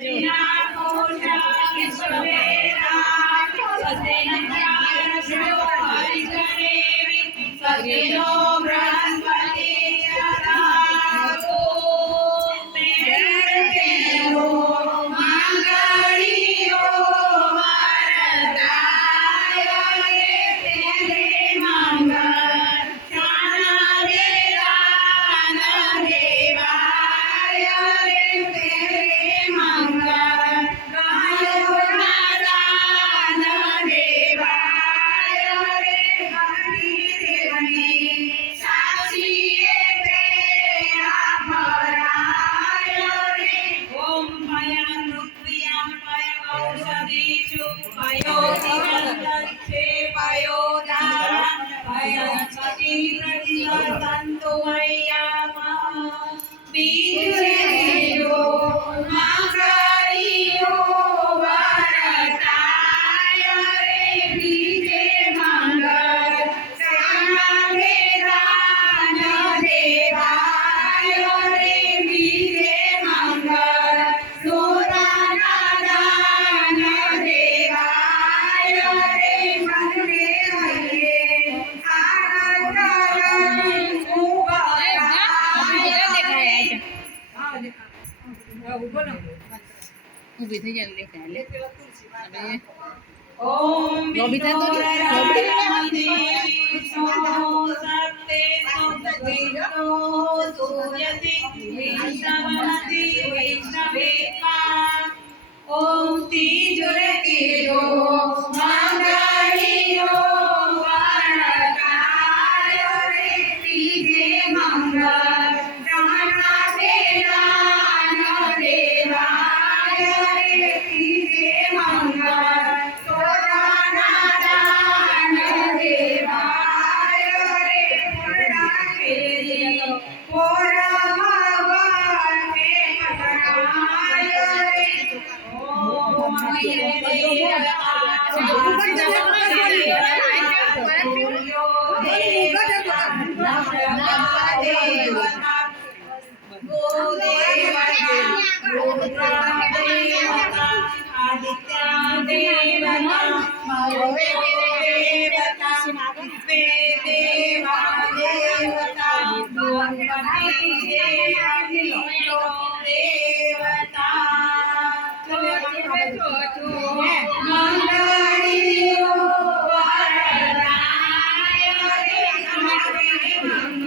Yeah. Be ઊભી થઈ જાય દેખાય લે હવે ઓમ લોભી થાય તો જો, લોભી. સત્તે સુદિનો સૂર્યતિ વિષ્ણવતિ વિષ્ણવેકા ઓમ તીજુરે તીજો મંગળીયો વર્ણકાય રે તીજે મંગળ आदित्या देवना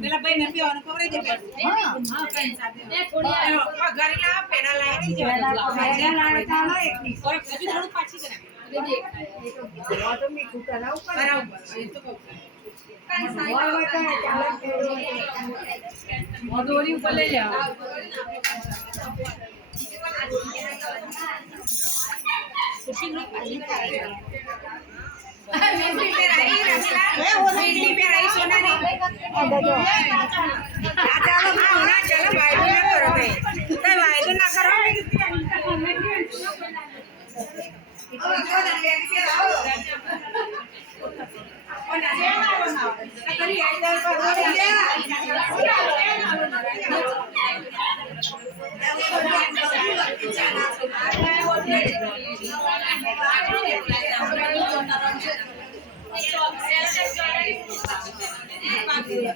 પેલા ભાઈ ને પીવાનું ખવડાવી દે ઘરેલા પેડા લાવી થોડું પાછી કરાવ બરાબર એ તો કહું. મોઢોરી ઉપર લઈ જાઓ મેસી પે રહી રચના મેસી પે રહી સોનાની આ ચાલો માં હોના ચાલો વાયદો ના કરો તે તે વાયદો ના કરો ઓલા જેવા ઓલા કરી આઈ દર પર ઓલા